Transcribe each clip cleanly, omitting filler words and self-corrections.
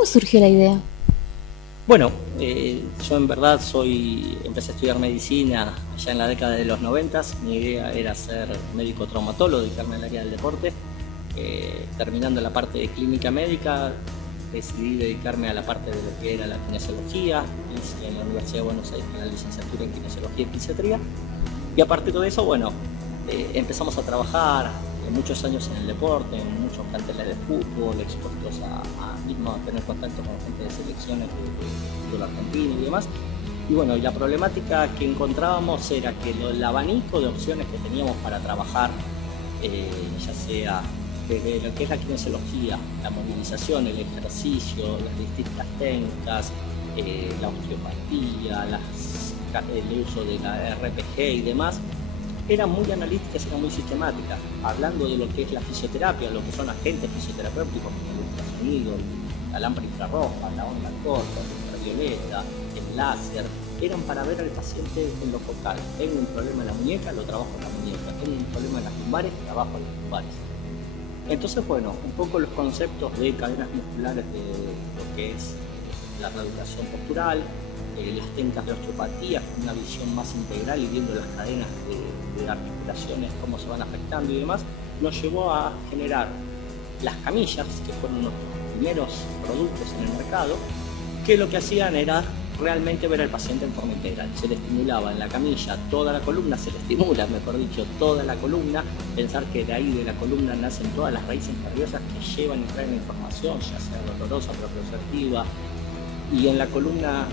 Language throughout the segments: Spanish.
¿Cómo surgió la idea? Bueno, yo en verdad empecé a estudiar medicina allá en la década de los 90. Mi idea era ser médico traumatólogo, dedicarme al área del deporte. Terminando la parte de clínica médica, decidí dedicarme a la parte de lo que era la kinesiología. Hice en la Universidad de Buenos Aires la licenciatura en kinesiología y fisiatría. Y a partir de eso, bueno, empezamos a trabajar muchos años en el deporte, en muchos planteles de fútbol, expuestos a mismo a tener contacto con gente de selecciones de la Argentina y demás. Y bueno, y la problemática que encontrábamos era que el abanico de opciones que teníamos para trabajar, ya sea desde lo que es la kinesiología, la movilización, el ejercicio, las distintas técnicas, la osteopatía, el uso de la RPG y demás, eran muy analíticas, eran muy sistemáticas, hablando de lo que es la fisioterapia, lo que son agentes fisioterapéuticos como el ultrasonido, la lámpara infrarroja, la onda corta, la ultravioleta, el láser, eran para ver al paciente en lo focal. Tengo un problema en la muñeca, lo trabajo en la muñeca. Tengo un problema en las lumbares, trabajo en las lumbares. Entonces, bueno, un poco los conceptos de cadenas musculares de lo que es la reeducación postural, las técnicas de osteopatía, una visión más integral y viendo las cadenas de articulaciones, cómo se van afectando y demás, nos llevó a generar las camillas, que fueron unos primeros productos en el mercado, que lo que hacían era realmente ver al paciente en forma integral. Se le estimulaba en la camilla toda la columna, se le estimula, mejor dicho, toda la columna, pensar que de ahí de la columna nacen todas las raíces nerviosas que llevan y traen la información, ya sea dolorosa, proprioceptiva. Y en la columna,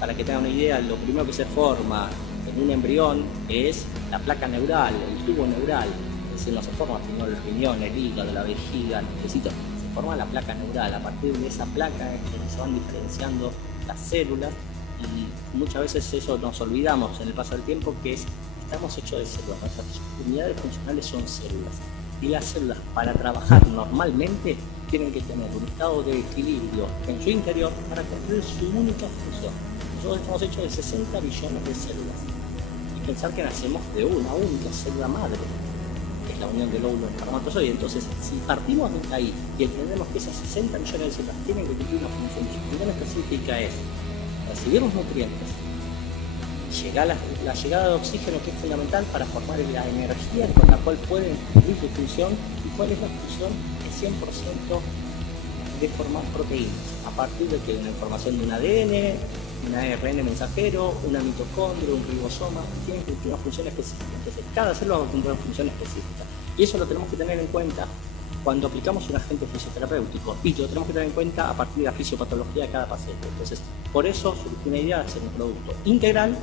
para que tengan una idea, lo primero que se forma en un embrión es la placa neural, el tubo neural. Es decir, no se forma sino los riñones, el hígado, la vejiga, el necesito. Se forma la placa neural. A partir de esa placa es que se van diferenciando las células, y muchas veces eso nos olvidamos en el paso del tiempo, que estamos hechos de células. Nuestras unidades funcionales son células. Y las células, para trabajar normalmente, tienen que tener un estado de equilibrio en su interior para cumplir su única función. Nosotros estamos hechos de 60 billones de células. Y pensar que nacemos de una única célula madre, que es la unión del óvulo y espermatozoide. Entonces, si partimos de ahí y entendemos que esas 60 millones de células tienen que cumplir una función, su función específica es recibir los nutrientes, la llegada de oxígeno, que es fundamental para formar la energía con la cual pueden cumplir su función. ¿Y cuál es la función? Es 100% de formar proteínas, a partir de que una información de un ADN, un ARN mensajero, una mitocondria, un ribosoma, tienen que cumplir una función específica. Entonces, cada célula va a cumplir una función específica. Y eso lo tenemos que tener en cuenta cuando aplicamos un agente fisioterapéutico, y lo tenemos que tener en cuenta a partir de la fisiopatología de cada paciente. Entonces, por eso surgió una idea de hacer un producto integral.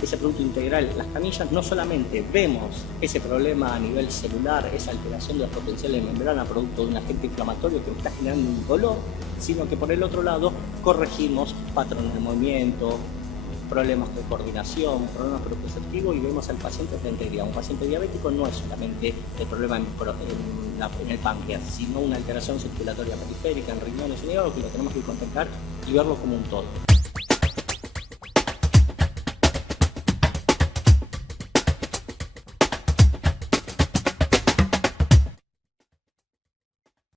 Ese producto integral, las camillas, no solamente vemos ese problema a nivel celular, esa alteración de los potenciales de membrana producto de un agente inflamatorio que está generando un dolor, sino que por el otro lado corregimos patrones de movimiento, problemas de coordinación, problemas proprioceptivos, y vemos al paciente de integridad. Un paciente diabético no es solamente el problema en el páncreas, sino una alteración circulatoria periférica, en riñones y hígado, que lo tenemos que contemplar y verlo como un todo.